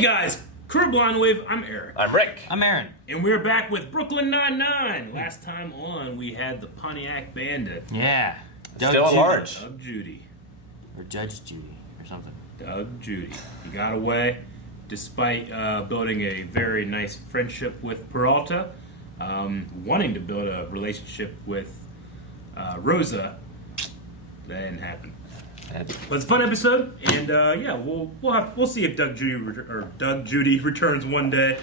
Hey guys, Crew Blind Wave, I'm Eric. I'm Rick. I'm Aaron. And we're back with Brooklyn Nine-Nine. Last time on, we had the Pontiac Bandit. Yeah. Still at large. Doug Judy. Or Judge Judy, or something. Doug Judy. He got away despite building a very nice friendship with Peralta, wanting to build a relationship with Rosa. That didn't happen. But it's a fun episode, and yeah, we'll see if Doug Judy returns one day.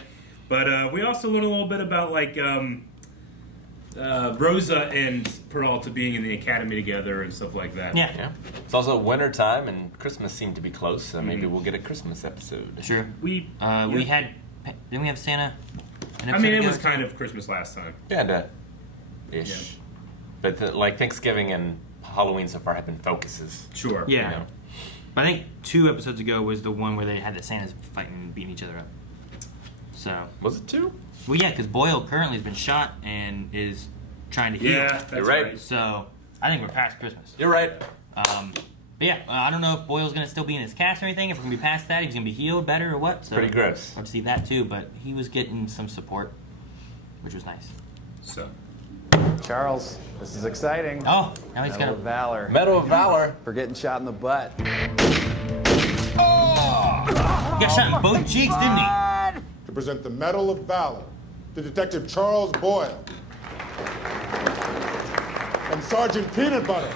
But we also learn a little bit about like Rosa and Peralta being in the academy together and stuff like that. Yeah. It's also winter time, and Christmas seemed to be close, so maybe we'll get a Christmas episode. Sure. We had, didn't we have Santa? I mean, it was kind of Christmas last time. Kinda. Ish. Yeah. But like Thanksgiving and Halloween so far have been focuses. Sure. Yeah. You know? But I think 2 episodes ago was the one where they had the Santas fighting and beating each other up. So. Was it 2? Well, yeah, because Boyle currently has been shot and is trying to heal. Yeah, that's You're right. So I think we're past Christmas. You're right. But yeah, I don't know if Boyle's going to still be in his cast or anything, if we're going to be past that, if he's going to be healed better or what. So Pretty gross. I'll have to see that too, but he was getting some support, which was nice. So. Charles, this is exciting. Oh, now he's Medal got of Valor. Medal of Valor. For getting shot in the butt. He got shot in both cheeks, didn't he? To present the Medal of Valor to Detective Charles Boyle and Sergeant Peanut Butter.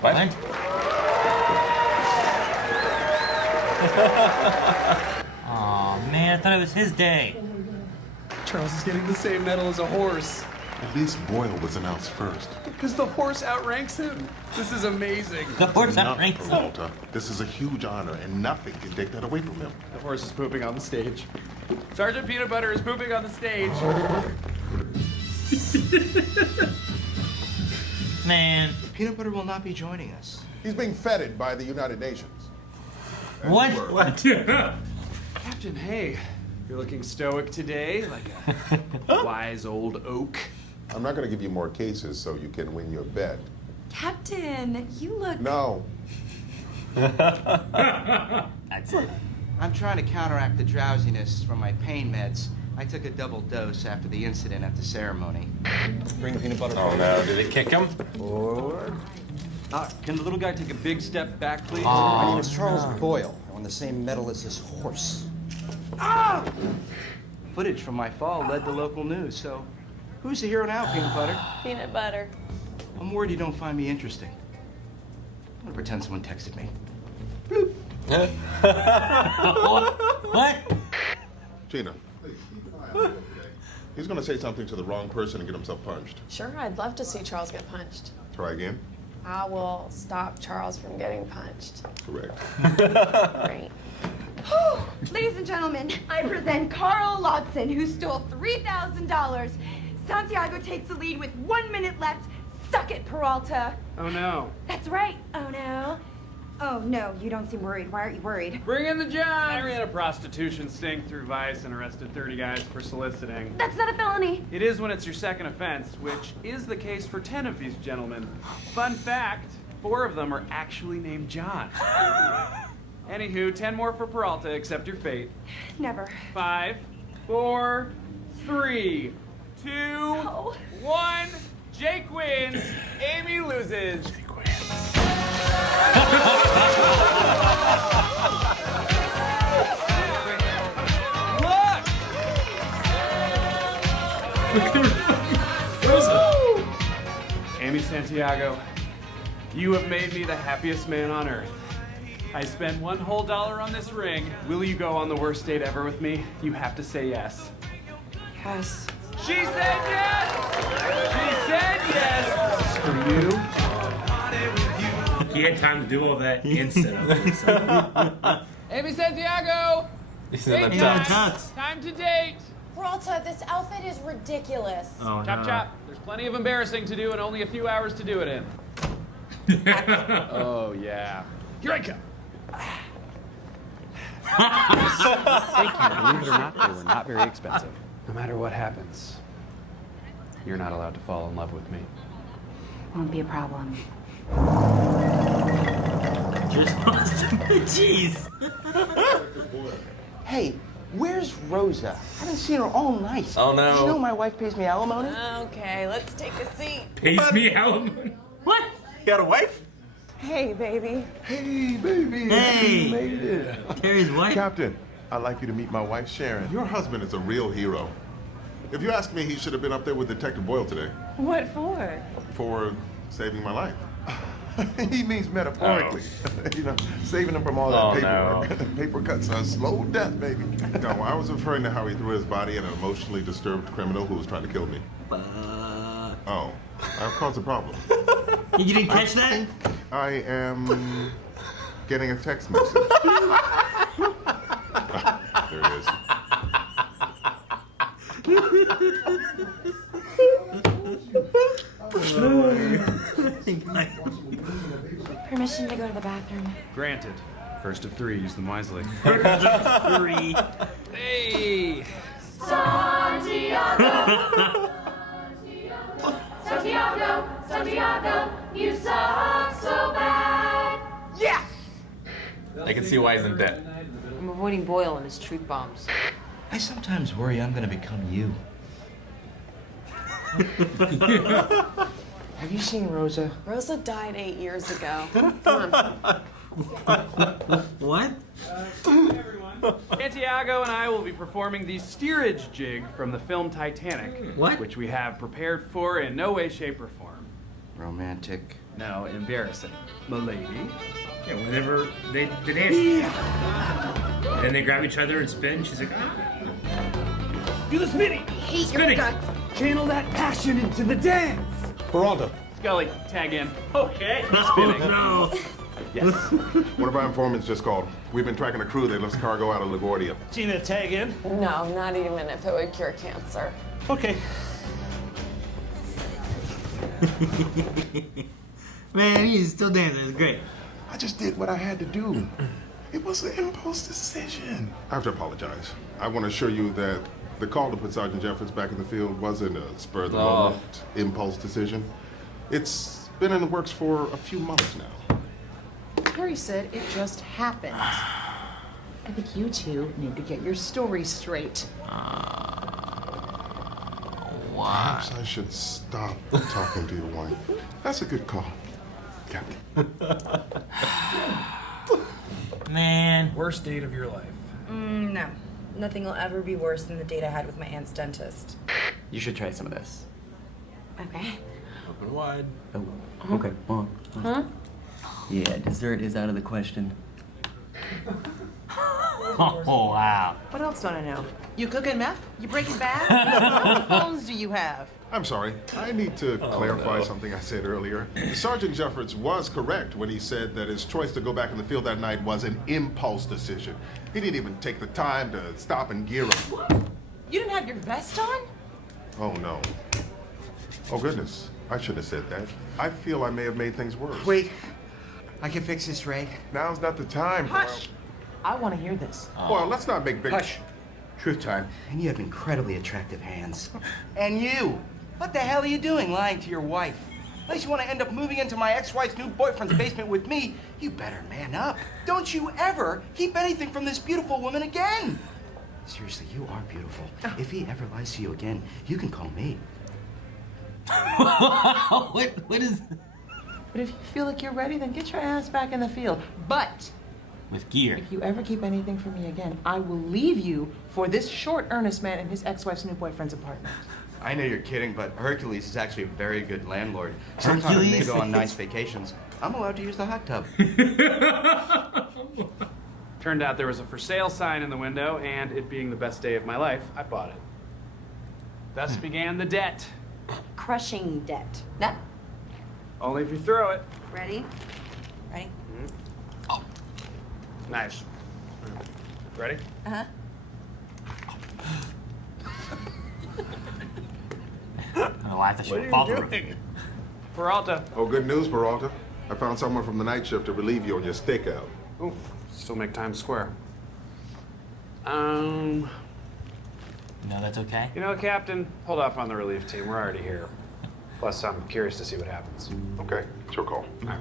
What? Aw, man, I thought it was his day. Charles is getting the same medal as a horse. At least Boyle was announced first. Because the horse outranks him. This is amazing. The horse Enough, outranks him. Peralta. This is a huge honor, and nothing can take that away from him. The horse is pooping on the stage. Sergeant Peanut Butter is pooping on the stage. Man. Peanut Butter will not be joining us. He's being feted by the United Nations. What? What? Captain, hey. You're looking stoic today, like a wise old oak. I'm not going to give you more cases so you can win your bet. Captain, you look... No. That's it. I'm trying to counteract the drowsiness from my pain meds. I took a double dose after the incident at the ceremony. Bring the peanut butter. Oh no, did it kick him? Forward. Can the little guy take a big step back, please? My name is Charles Boyle. I won the same medal as this horse. Ah! Footage from my fall led the local news, so who's the hero now, Peanut Butter? Peanut butter. I'm worried you don't find me interesting. I'm gonna pretend someone texted me. What? Gina, please keep an eye on him, okay? He's going to say something to the wrong person and get himself punched. Sure, I'd love to see Charles get punched. Try again. I will stop Charles from getting punched. Correct. Great. Ladies and gentlemen, I present Carl Lodson, who stole $3,000. Santiago takes the lead with 1 minute left. Suck it, Peralta. Oh no. That's right. Oh no. Oh no, you don't seem worried. Why aren't you worried? Bring in the John! I ran a prostitution sting through Vice and arrested 30 guys for soliciting. That's not a felony. It is when it's your second offense, which is the case for 10 of these gentlemen. Fun fact, 4 of them are actually named John. Anywho, 10 more for Peralta, accept your fate. Never. 5, 4, 3, 2, 1. Jake wins, Amy loses. Look! Amy Santiago, you have made me the happiest man on earth. I spent $1 whole on this ring. Will you go on the worst date ever with me? You have to say yes. Yes. She said yes! She said yes! For you? He had time to do all that instant. Amy Santiago! He's in the Date tux. time. Time to date! Peralta, this outfit is ridiculous. Oh, Chop chop. There's plenty of embarrassing to do and only a few hours to do it in. Oh, yeah. Here I come. Thank you. Believe it or not, they were not very expensive. No matter what happens, you're not allowed to fall in love with me. Won't be a problem. Just lost him. Jeez. Hey, where's Rosa? I haven't seen her all night. Oh, no. Did you know my wife pays me alimony? Okay, let's take a seat. Pays me alimony. What? You got a wife? Hey, baby. Hey, baby. Hey. You made it. Terry's wife. Captain, I'd like you to meet my wife, Sharon. Your husband is a real hero. If you ask me, he should have been up there with Detective Boyle today. What for? For saving my life. He means metaphorically. You know, saving him from all that paperwork. No. Paper cuts are slow death, baby. No, I was referring to how he threw his body at an emotionally disturbed criminal who was trying to kill me. Oh, I've caused a problem. You didn't catch that? I am getting a text message. There it is. Permission to go to the bathroom. Granted. First of three, use them wisely. Three. Hey! Santiago! Santiago, Santiago, you suck so bad. Yes! I can see why he's in debt. I'm avoiding Boyle and his truth bombs. I sometimes worry I'm gonna become you. Have you seen Rosa? Rosa died 8 years ago. Come on. What? Santiago and I will be performing the steerage jig from the film Titanic. What? Which we have prepared for in no way, shape, or form. Romantic. No, embarrassing. Milady. Yeah, whenever they dance. And they grab each other and spin, she's like, ah. Do the spinning! Hate your Spinning. guts. Channel that passion into the dance! Peralta, Scully, tag in. Okay. Oh, Spinning. no. Yes. one of our informants just called. We've been tracking a crew that lifts cargo out of LaGuardia. Gina, tag in. No, not even if it would cure cancer. Okay. Man, he's still dancing. It's great. I just did what I had to do. It was an impulse decision. I have to apologize. I want to assure you that the call to put Sergeant Jeffords back in the field wasn't a spur of the moment impulse decision. It's been in the works for a few months now. Terry said it just happened. I think you two need to get your story straight. Perhaps I should stop talking to your wife. That's a good call, Captain. Man. Worst date of your life. No. Nothing will ever be worse than the date I had with my aunt's dentist. You should try some of this. Okay. Open wide. Oh, okay. Huh? Yeah, dessert is out of the question. Oh, wow. What else don't I know? You cooking meth? You breaking bad? How many phones do you have? I'm sorry. I need to clarify something I said earlier. Sergeant Jeffords was correct when he said that his choice to go back in the field that night was an impulse decision. He didn't even take the time to stop and gear up. You didn't have your vest on? Oh, no. Oh, goodness. I shouldn't have said that. I feel I may have made things worse. Wait. I can fix this, Ray. Now's not the time. Hush! I want to hear this. Well, let's not make big... Hush. Truth time. And you have incredibly attractive hands. And you! What the hell are you doing lying to your wife? Unless you want to end up moving into my ex-wife's new boyfriend's basement with me, you better man up. Don't you ever keep anything from this beautiful woman again. Seriously, you are beautiful. If he ever lies to you again, you can call me. What is... But if you feel like you're ready, then get your ass back in the field. But With gear. if you ever keep anything from me again, I will leave you for this short, earnest man in his ex-wife's new boyfriend's apartment. I know you're kidding, but Hercules is actually a very good landlord. Sometimes when they go on nice vacations, I'm allowed to use the hot tub. Turned out there was a for sale sign in the window, and it being the best day of my life, I bought it. Thus began the debt. Crushing debt. No. Only if you throw it. Ready? Ready? Nice. Ready? Uh-huh. I'm gonna laugh that shit will fall through. Peralta. Oh, good news, Peralta. I found someone from the night shift to relieve you on your stakeout. Ooh, still make Times Square. You No, that's okay. know, Captain, hold off on the relief team. We're already here. Plus, I'm curious to see what happens. Okay, it's your call. All right.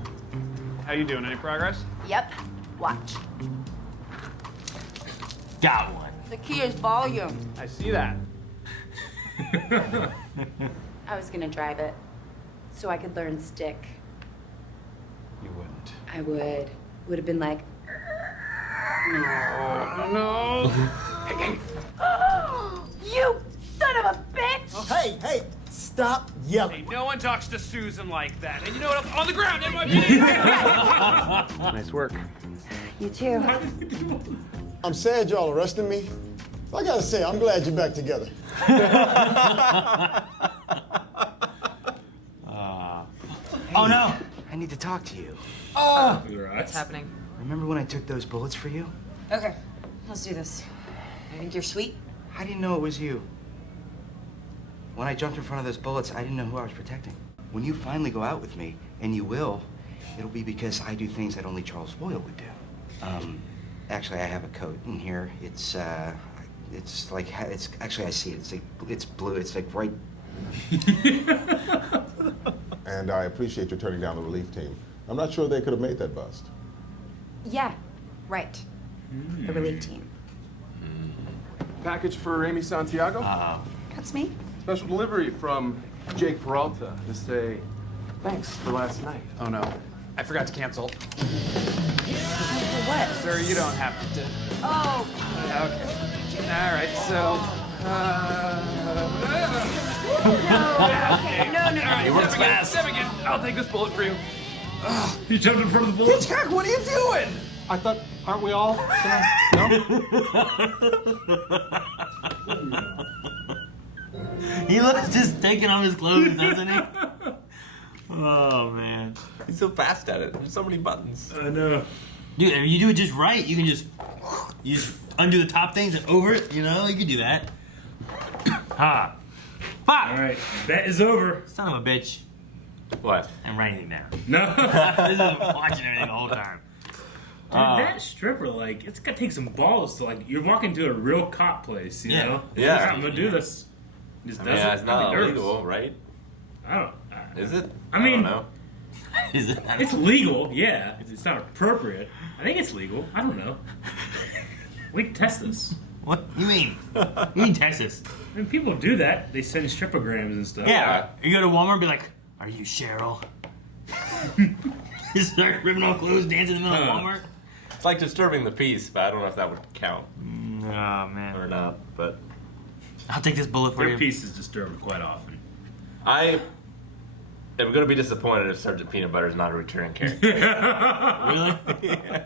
How you doing? Any progress? Yep. Watch. got one. The key is volume. I see that. I was gonna drive it so I could learn stick. You wouldn't. I would. Would have been like, No. You son of a bitch! Hey, stop yelling. Hey, no one talks to Susan like that. And you know what else? On the ground, NYPD! Nice work. You too. I'm sad y'all arresting me. I gotta say, I'm glad you're back together. Oh no! I need to talk to you. what's happening? Remember when I took those bullets for you? Okay, let's do this. I think you're sweet. I didn't know it was you. When I jumped in front of those bullets, I didn't know who I was protecting. When you finally go out with me, and you will, it'll be because I do things that only Charles Boyle would do. Actually, I have a coat in here. It's like, it's actually, I see it. It's blue. It's like bright. And I appreciate you turning down the relief team. I'm not sure they could have made that bust. Yeah, right. The relief team. Package for Amy Santiago? That's me. Special delivery from Jake Peralta to say thanks for last night. Oh no, I forgot to cancel. For what? Sir, you don't have to. Oh. Okay. All right, so. No. He works fast. Step again. I'll take this bullet for you. You jumped in front of the bullet. Hitchcock, what are you doing? I thought, aren't we all? No? He looks just taking off his clothes, doesn't he? Oh, man. He's so fast at it. There's so many buttons. I know. Dude, if you do it just right, you can just undo the top things and over it, you know? You can do that. Ha! Fuck! Alright, that is over. Son of a bitch. What? I'm writing it down. No. This is watching everything the whole time. Dude, that stripper, like, it's gotta take some balls to, like, you're walking to a real cop place, you know? Yeah. I'm gonna do this. Just does Yeah, it. it's not I'd be nervous. illegal, right? I don't. Is it? I mean, don't know. Is it? It's legal, yeah. It's not appropriate. I think it's legal. I don't know. We can test this. What you mean? You mean test this? I mean, people do that. They send stripograms and stuff. Yeah. You go to Walmart and be like, "Are you Cheryl?" You start ripping off clothes, dancing in the middle of Walmart. It's like disturbing the peace, but I don't know if that would count. Oh, man. Or not, but... I'll take this bullet for Their you. peace is disturbed quite often. I am going to be disappointed if Sergeant Peanut Butter is not a returning character. Really? Yeah.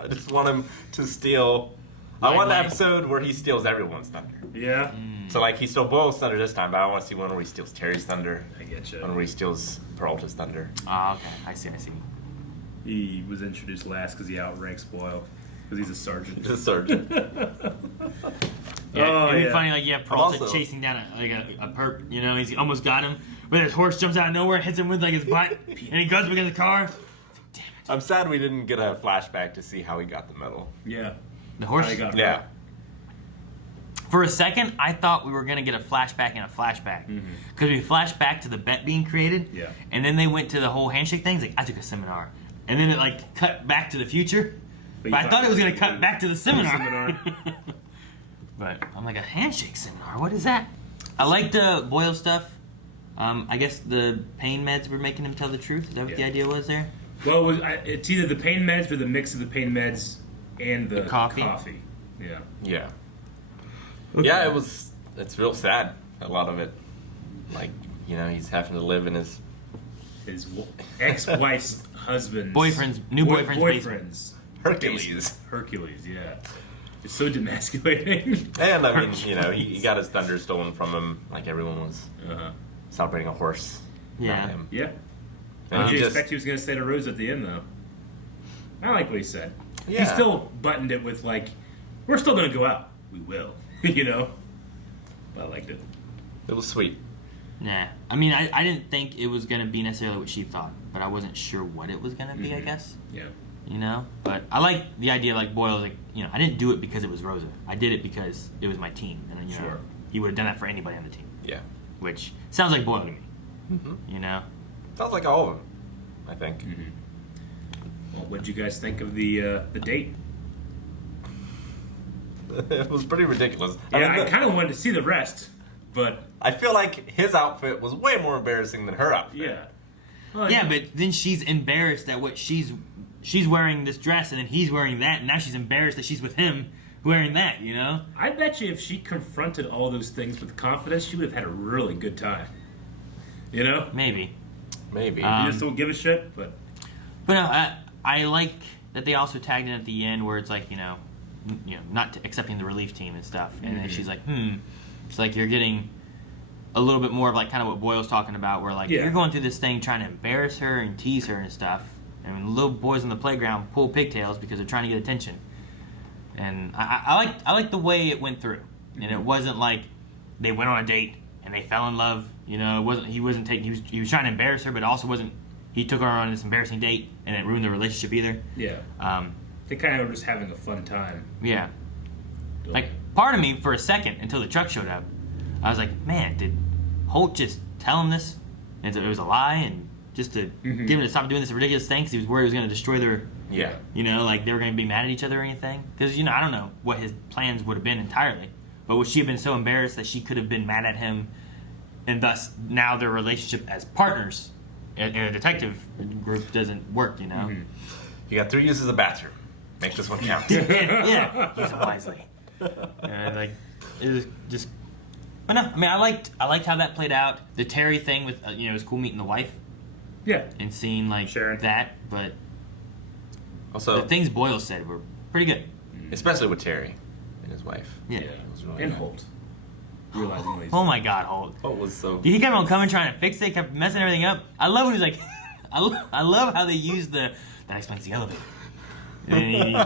I just want him to steal... I want an episode where he steals everyone's thunder. Yeah. So, like, he stole Boyle's thunder this time, but I want to see one where he steals Terry's thunder. I get you. One where he steals Peralta's thunder. Oh, okay. I see. He was introduced last because he outranks Boyle. Because he's a sergeant. He's a sergeant. Yeah, it'd be yeah. funny, like, you have Peralta also- chasing down a perp, you know, he's almost got him, but his horse jumps out of nowhere and hits him with, like, his butt, and he goes back in the car. Damn it. I'm sad we didn't get a flashback to see how he got the medal. Yeah. The horse? How he got Yeah. For a second, I thought we were going to get a flashback and a flashback. Because we flashed back to the bet being created, Yeah. and then they went to the whole handshake thing. It's like, I took a seminar. And then it, like, cut back to the future. But I thought it was going to cut back to the seminar. But I'm like, a handshake seminar? What is that? I like the Boyle stuff. I guess the pain meds were making him tell the truth. Is that what the idea was there? Well, it's either the pain meds or the mix of the pain meds and the coffee. Yeah. Yeah. Yeah, it's real sad, a lot of it. Like, you know, he's having to live in his ex-wife's husband's... New boyfriend's basement. Hercules, yeah. It's so demasculating. And, I mean, you know, he got his thunder stolen from him, like everyone was celebrating a horse. Yeah. Not him. Yeah. And Did he you just, expect he was going to say to Rose at the end, though? I like what he said. Yeah. He still buttoned it with, like, we're still going to go out. We will. You know? But I liked it. It was sweet. Nah. I mean, I didn't think it was going to be necessarily what she thought, but I wasn't sure what it was going to be, I guess. Yeah. You know? But I like the idea, like, Boyle's like, you know, I didn't do it because it was Rosa. I did it because it was my team. And, you know, he would have done that for anybody on the team. Yeah. Which sounds like Boyle to me. You know? Sounds like all of them, I think. Well, what did you guys think of the date? It was pretty ridiculous. Yeah, mean, I kind of wanted to see the rest, but I feel like his outfit was way more embarrassing than her outfit. yeah. Yeah, but then she's embarrassed at what she's wearing this dress, and then he's wearing that, and now she's embarrassed that she's with him wearing that. You know? I bet you if she confronted all those things with confidence, she would have had a really good time. You know? Maybe. You just don't give a shit, but no, I like that they also tagged in at the end where it's like, you know, not accepting the relief team and stuff, and then she's like, it's like you're getting a little bit more of like kind of what Boyle's talking about, where like you're going through this thing trying to embarrass her and tease her and stuff, and little boys on the playground pull pigtails because they're trying to get attention. And I like the way it went through, and it wasn't like they went on a date and they fell in love. You know, he was trying to embarrass her, but it also wasn't. He took her on this embarrassing date, and it ruined the relationship either. Yeah. They kind of were just having a fun time. Yeah. Like, part of me, for a second, until the truck showed up, I was like, man, did Holt just tell him this? And it was a lie, and just to get him to stop doing this ridiculous thing because he was worried he was going to destroy their... Yeah. You know, like they were going to be mad at each other or anything. Because, you know, I don't know what his plans would have been entirely. But would she have been so embarrassed that she could have been mad at him, and thus now their relationship as partners in a detective group doesn't work, you know? You got 3 uses of the bathroom. Make this one count. Yeah, use it wisely. And like, it was just... But no, I mean, I liked how that played out. The Terry thing with, it was cool meeting the wife. Yeah. And seeing, like, that, but... Also, the things Boyle said were pretty good. Especially with Terry and his wife. Yeah. It was really And good. Holt. Realizing what he's Oh my God, Holt. Holt was so... He kept on coming, trying to fix it, kept messing everything up. I love when he's like... I love how they use that explains the elevator. And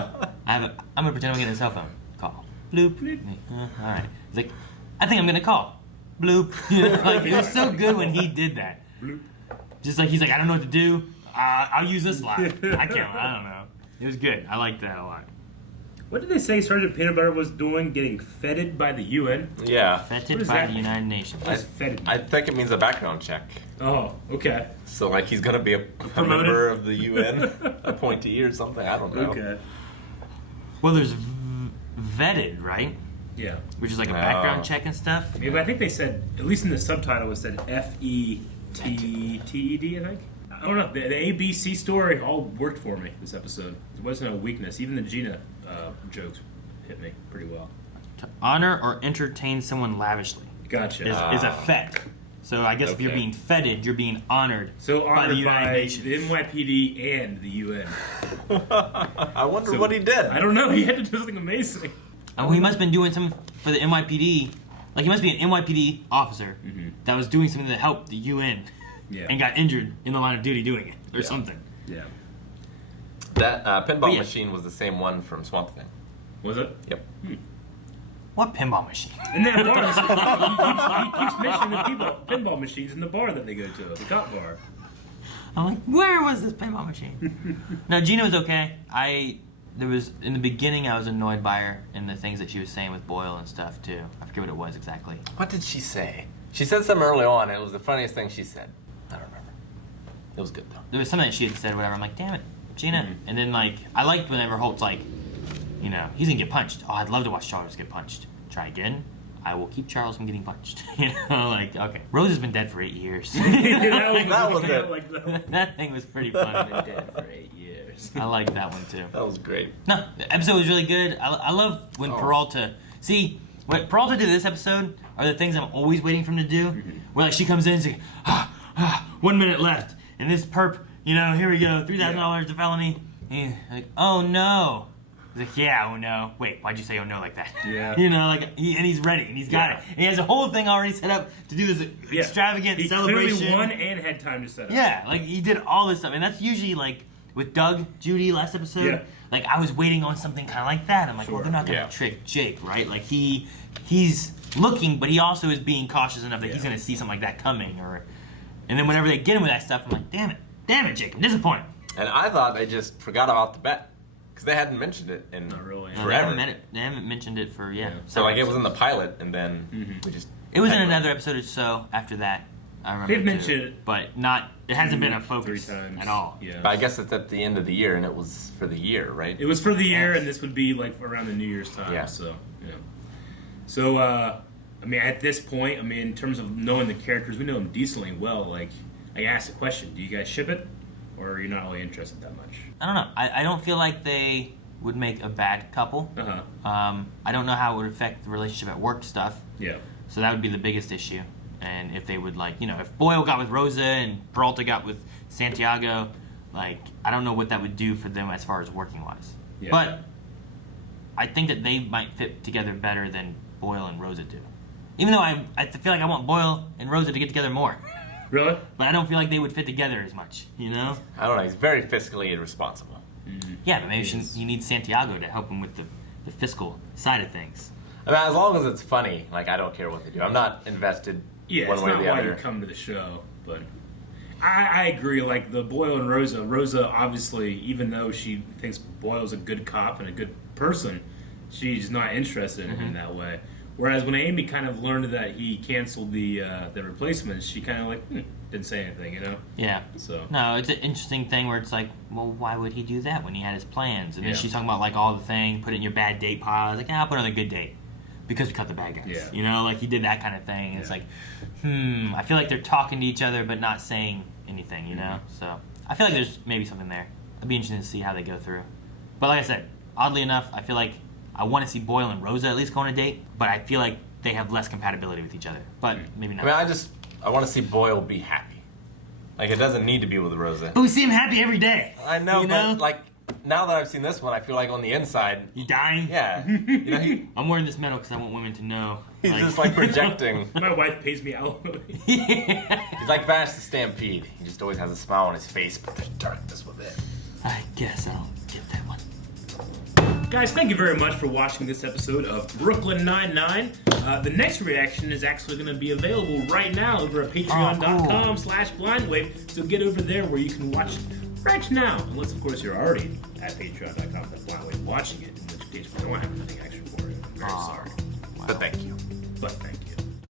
I'm going to pretend I'm getting a cell phone call. Bloop. All right. He's like, I think I'm going to call. Bloop. You know, like, it was so good when he did that. Bloop. Just like, he's like, I don't know what to do. I'll use this line. I don't know. It was good. I liked that a lot. What did they say Sergeant Peanut Butter was doing? Getting feted by the UN? Yeah. Feted by the United Nations. I think it means a background check. Oh, okay. So, like, he's going to be a member of the UN appointee or something. I don't know. Okay. Well, there's vetted, right? Yeah. Which is like a background check and stuff. Yeah, but I think they said, at least in the subtitle, it said FETTED, I think. I don't know. The ABC story all worked for me this episode. There wasn't a weakness. Even the Gina jokes hit me pretty well. To honor or entertain someone lavishly. Gotcha. Is a fet. So I guess if you're being feted, you're being honored, So by the honored United by Nations. the NYPD and the UN. I wonder what he did. I don't know. He had to do something amazing. Oh, he must have been doing something for the NYPD. Like, he must be an NYPD officer that was doing something to help the UN and got injured in the line of duty doing it or something. Yeah. That pinball machine was the same one from Swamp Thing. Was it? Yep. What pinball machine? And then he keeps mentioning the pinball machines in the bar that they go to, the cop bar. I'm like, where was this pinball machine? No, Gina was okay. There was, in the beginning, I was annoyed by her and the things that she was saying with Boyle and stuff, too. I forget what it was exactly. What did she say? She said something early on. It was the funniest thing she said. I don't remember. It was good, though. There was something that she had said, whatever. I'm like, damn it, Gina. And then, like, I liked whenever Holt's like, he's going to get punched. Oh, I'd love to watch Charles get punched. Try again. I will keep Charles from getting punched. Like, okay. Rose has been dead for 8 years. that was it. That thing was pretty funny. Been dead for 8 years. I like that one, too. That was great. No, the episode was really good. I love when Peralta... See, what Peralta did this episode are the things I'm always waiting for him to do. Where, like, she comes in and she's like, 1 minute left. And this perp, here we go, $3,000 to felony. And like, oh, no. He's like, yeah, oh no. Wait, why'd you say oh no like that? Yeah. And he's ready, and he's got it. And he has a whole thing already set up to do this extravagant celebration. He clearly won and had time to set up. Yeah, like he did all this stuff. And that's usually like with Doug, Judy last episode. Yeah. Like I was waiting on something kind of like that. I'm like, well, they're not going to trick Jake, right? Like he's looking, but he also is being cautious enough that he's going to see something like that coming. And then whenever they get him with that stuff, I'm like, damn it, Jake, I'm disappointed. And I thought they just forgot about the bet. Because they hadn't mentioned it in forever. They haven't mentioned it for, So like it was in the pilot, and then we just... It was in another episode or so after that. I remember They've mentioned too, it, but not. It hasn't been a 3 focus times at all. Yeah, But I guess it's at the end of the year, and it was for the year, right? it was for the year, and this would be like around the New Year's time. Yeah. So yeah. So I mean, at this point, I mean, in terms of knowing the characters, we know them decently well. Like, I asked the question: do you guys ship it, or are you not really interested that much? I don't know. I don't feel like they would make a bad couple. Uh-huh. I don't know how it would affect the relationship at work stuff. Yeah. So that would be the biggest issue. And if they would, like, you know, if Boyle got with Rosa and Peralta got with Santiago, like, I don't know what that would do for them as far as working wise. Yeah. But I think that they might fit together better than Boyle and Rosa do. Even though I feel like I want Boyle and Rosa to get together more. Really? But I don't feel like they would fit together as much, you know? I don't know. He's very fiscally irresponsible. Mm-hmm. Yeah, but maybe you need Santiago to help him with the fiscal side of things. I mean, as long as it's funny, like, I don't care what they do. I'm not invested Yeah, one it's way not or the why other. you come to the show, but I agree. Like the Boyle and Rosa obviously, even though she thinks Boyle's a good cop and a good person, she's not interested in him that way. Whereas when Amy kind of learned that he canceled the replacements, she kind of like didn't say anything, you know? Yeah. So no, it's an interesting thing where it's like, well, why would he do that when he had his plans? And then Yeah. she's talking about like all the thing, put it in your bad date pile. I was like, I'll put it on a good date because we cut the bad guys. Yeah. You know, like he did that kind of thing. And it's like, I feel like they're talking to each other but not saying anything. You know, so I feel like there's maybe something there. It'd be interesting to see how they go through. But like I said, oddly enough, I feel like I want to see Boyle and Rosa at least go on a date, but I feel like they have less compatibility with each other. But maybe not. I mean, I want to see Boyle be happy. Like, it doesn't need to be with Rosa. But we see him happy every day. I know, You but know? like, now that I've seen this one, I feel like on the inside, You dying? yeah, you know, I'm wearing this medal because I want women to know. he's just like projecting. my wife pays me alimony. He's like Vash the Stampede. He just always has a smile on his face, but there's darkness within. I guess I'll get that one. Guys, thank you very much for watching this episode of Brooklyn Nine-Nine. The next reaction is actually going to be available right now over at patreon.com/blindwave. So get over there where you can watch it right now. Unless, of course, you're already at patreon.com/blindwave watching it, in which case we don't have anything extra for it. I'm very sorry. But thank you. But thank you.